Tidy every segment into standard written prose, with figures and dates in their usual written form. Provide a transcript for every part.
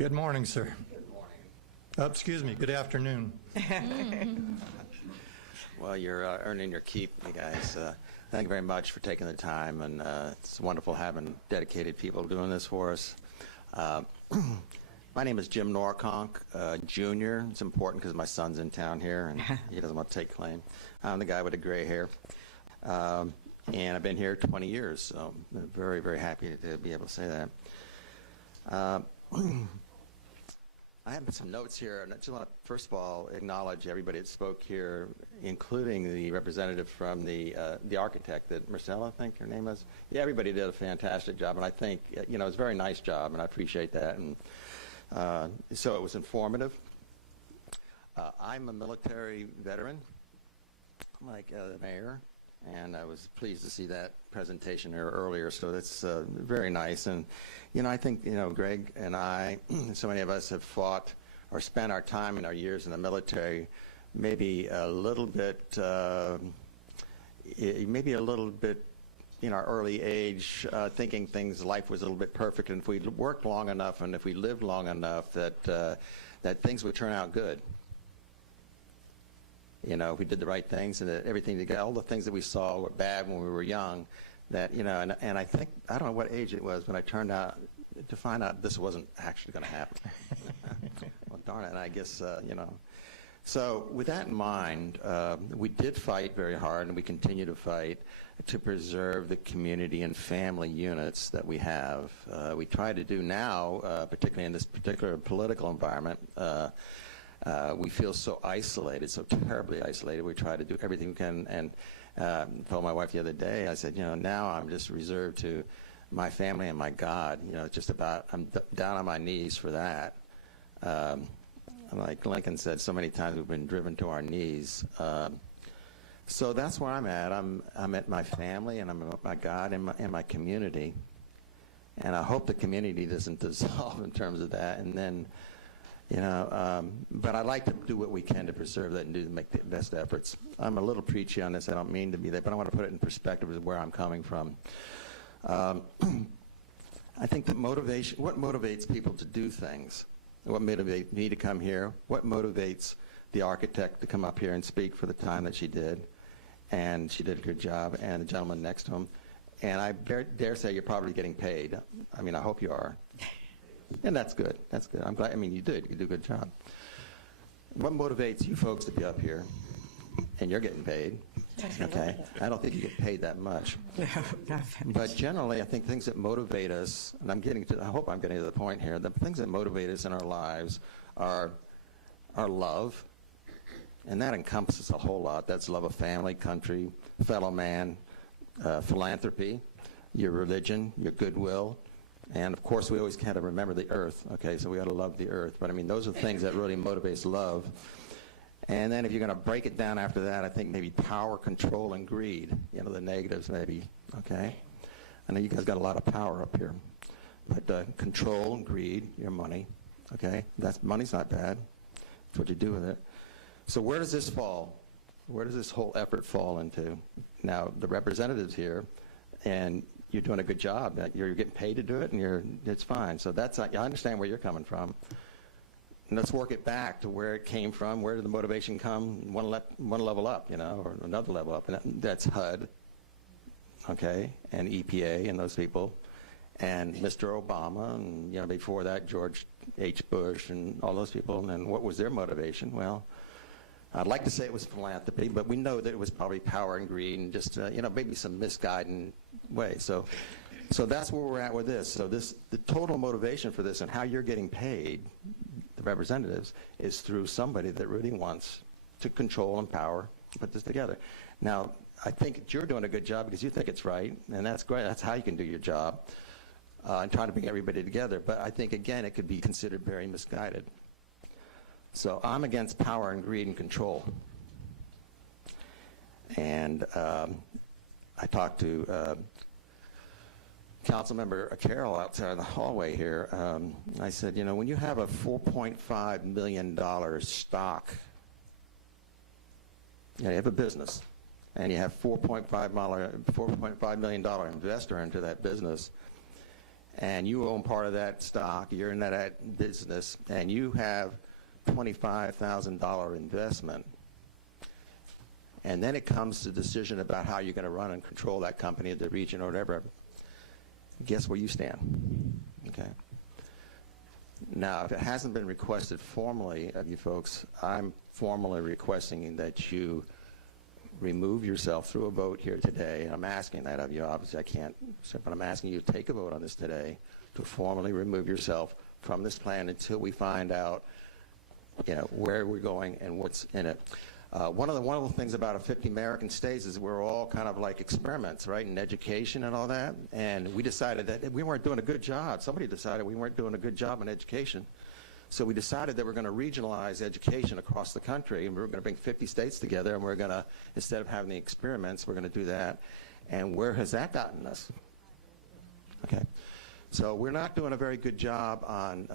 Good morning, sir. Good morning. Excuse me, good afternoon. Well, you're earning your keep, you guys. Thank you very much for taking the time, and it's wonderful having dedicated people doing this for us. My name is Jim Norconk, Jr. It's important because my son's in town here, and he doesn't want to take claim. I'm the guy with the gray hair. And I've been here 20 years, so I'm very, very happy to be able to say that. I have some notes here, and I just want to, first of all, acknowledge everybody that spoke here, including the representative from the architect, that Marcella, I think her name is. Yeah, everybody did a fantastic job, and I think, it was a very nice job, and I appreciate that. And so it was informative. I'm a military veteran, like the mayor, and I was pleased to see that presentation here earlier, so that's very nice. And, I think, Greg and I, so many of us have fought or spent our time and our years in the military maybe a little bit, in our early age, thinking life was a little bit perfect, and if we worked long enough and if we lived long enough that things would turn out good. If we did the right things and that everything, all the things that we saw were bad when we were young, that, and I think, I don't know what age it was when I turned out to find out this wasn't actually going to happen. Well, darn it, I guess, So with that in mind, we did fight very hard, and we continue to fight to preserve the community and family units that we have. We try to do now, particularly in this particular political environment, we feel so isolated, so terribly isolated. We try to do everything we can, and told my wife the other day, I said, now I'm just reserved to my family and my God. I'm down on my knees for that. Like Lincoln said, so many times we've been driven to our knees. So that's where I'm at. I'm at my family, and I'm at my God and my community. And I hope the community doesn't dissolve in terms of that. And then, but I'd like to do what we can to preserve that and to make the best efforts. I'm a little preachy on this. I don't mean to be there, but I want to put it in perspective of where I'm coming from. I think that what motivates people to do things, what motivates me to come here, what motivates the architect to come up here and speak for the time that she did, and she did a good job, and the gentleman next to him, and I dare say you're probably getting paid. I mean, I hope you are. And that's good. That's good. I'm glad. I mean, you did a good job. What motivates you folks to be up here? And you're getting paid. Okay. I don't think you get paid that much. But generally, I think things that motivate us, and I hope I'm getting to the point here, the things that motivate us in our lives are love. And that encompasses a whole lot. That's love of family, country, fellow man, philanthropy, your religion, your goodwill. And, of course, we always kind of remember the earth, okay? So we ought to love the earth. But, I mean, those are things that really motivates love. And then if you're going to break it down after that, I think maybe power, control, and greed, the negatives maybe, okay? I know you guys got a lot of power up here. But control and greed, your money, okay? Money's not bad. It's what you do with it. So where does this fall? Where does this whole effort fall into? Now, the representatives here, and you're doing a good job. You're getting paid to do it, and it's fine. So I understand where you're coming from. And let's work it back to where it came from. Where did the motivation come? One level up, or another level up. And that's HUD, okay, and EPA and those people, and Mr. Obama, and before that George H. Bush and all those people. And what was their motivation? Well, I'd like to say it was philanthropy, but we know that it was probably power and greed and just, maybe some misguided way. So that's where we're at with this. So the total motivation for this and how you're getting paid, the representatives, is through somebody that really wants to control and power to put this together. Now, I think you're doing a good job because you think it's right, and that's great. That's how you can do your job, and trying to bring everybody together. But I think, again, it could be considered very misguided. So I'm against power and greed and control. And I talked to Councilmember Carroll outside in the hallway here. I said, when you have a $4.5 million stock, you have a business, and you have $4.5 million investor into that business, and you own part of that stock, you're in that business, and you have $25,000 investment, and then it comes to the decision about how you're going to run and control that company, the region, or whatever, guess where you stand, okay? Now, if it hasn't been requested formally of you folks, I'm formally requesting that you remove yourself through a vote here today. I'm asking that of you. Obviously, I can't, but I'm asking you to take a vote on this today to formally remove yourself from this plan until we find out, you know, where we're going and what's in it. One of the wonderful things about 50 American states is we're all kind of like experiments, right, in education and all that. And we decided that we weren't doing a good job. Somebody decided we weren't doing a good job in education. So we decided that we're going to regionalize education across the country, and we're going to bring 50 states together, and we're going to, instead of having the experiments, we're going to do that. And where has that gotten us? Okay. So we're not doing a very good job on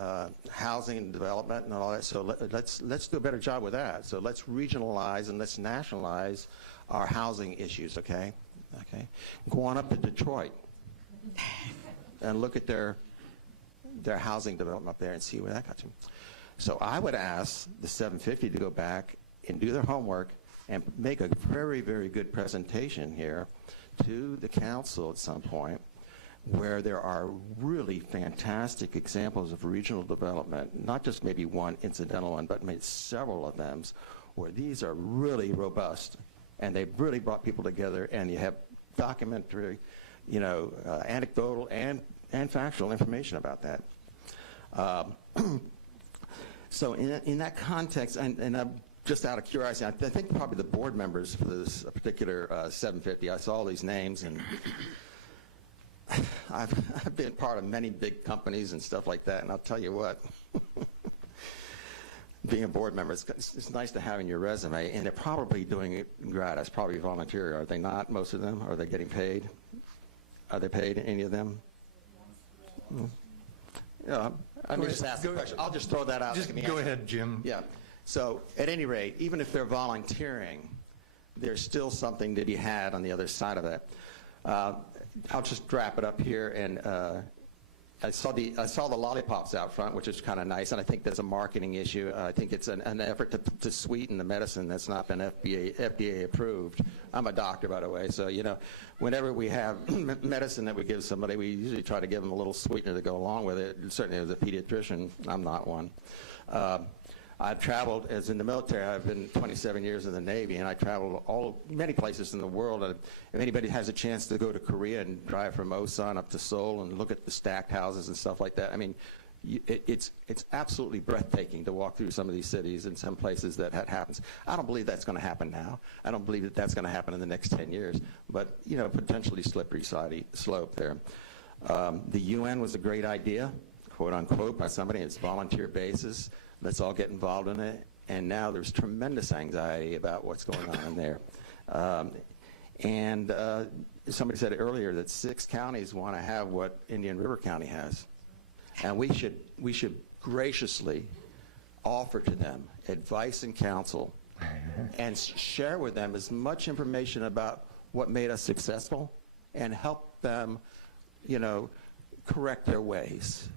housing and development and all that. So let's do a better job with that. So let's regionalize and let's nationalize our housing issues. Okay, okay. Go on up to Detroit and look at their housing development up there and see where that got to. So I would ask the 750 to go back and do their homework and make a very, very good presentation here to the council at some point, where there are really fantastic examples of regional development, not just maybe one incidental one, but maybe several of them, where these are really robust, and they've really brought people together, and you have documentary, you know, anecdotal and factual information about that. So in that context, and just out of curiosity, I think probably the board members for this particular 750, I saw all these names, and I've been part of many big companies and stuff like that, and I'll tell you what, being a board member, it's nice to have in your resume, and they're probably doing it gratis, probably volunteer, are they not, most of them? Are they getting paid? Are they paid, any of them? Yeah, I mean, just ask the question. I'll just throw that out. Just go ahead, Jim. Yeah. So at any rate, even if they're volunteering, there's still something to be had on the other side of that. I'll just wrap it up here, and I saw the lollipops out front, which is kind of nice, and I think there's a marketing issue. I think it's an effort to sweeten the medicine that's not been FDA approved. I'm a doctor, by the way, so you know, whenever we have medicine that we give somebody, we usually try to give them a little sweetener to go along with it. Certainly, as a pediatrician, I'm not one. I've traveled, as in the military, I've been 27 years in the Navy, and I traveled many places in the world. And if anybody has a chance to go to Korea and drive from Osan up to Seoul and look at the stacked houses and stuff like that, I mean, it's absolutely breathtaking to walk through some of these cities and some places that happens. I don't believe that's going to happen now. I don't believe that that's going to happen in the next 10 years, but, you know, potentially slippery slope there. The UN was a great idea, quote unquote, by somebody. It's volunteer basis. Let's all get involved in it. And now there's tremendous anxiety about what's going on in there. Somebody said earlier that 6 counties want to have what Indian River County has. And we should graciously offer to them advice and counsel and share with them as much information about what made us successful and help them, you know, correct their ways.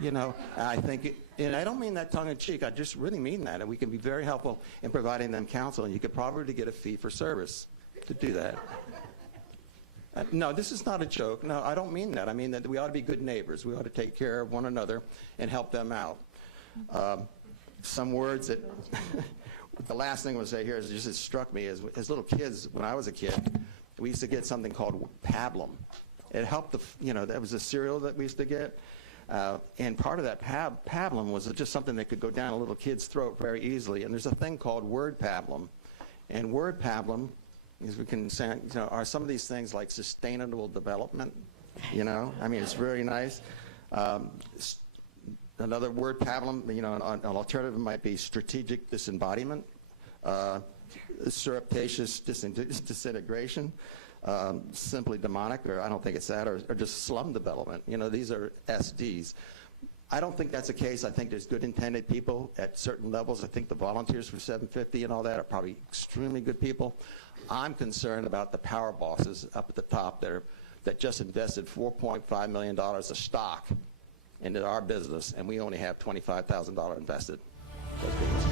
You know, I think, and I don't mean that tongue-in-cheek, I just really mean that, and we can be very helpful in providing them counsel, and you could probably get a fee for service to do that. No, this is not a joke. No, I don't mean that. I mean that we ought to be good neighbors. We ought to take care of one another and help them out. Some words that, the last thing I'm going to say here is just it struck me as little kids, when I was a kid, we used to get something called pablum. It helped you know, that was a cereal that we used to get. And part of that pablum was just something that could go down a little kid's throat very easily. And there's a thing called word pablum. And word pablum, as we can say, you know, are some of these things like sustainable development. You know, I mean, it's very nice. Another word pablum, you know, an alternative might be strategic disembodiment, surreptitious disintegration. Simply demonic, or I don't think it's that, or just slum development. You know, these are SDs. I don't think that's the case. I think there's good intended people at certain levels. I think the volunteers for 750 and all that are probably extremely good people. I'm concerned about the power bosses up at the top that are that just invested $4.5 million of stock into our business, and we only have $25,000 invested. Those people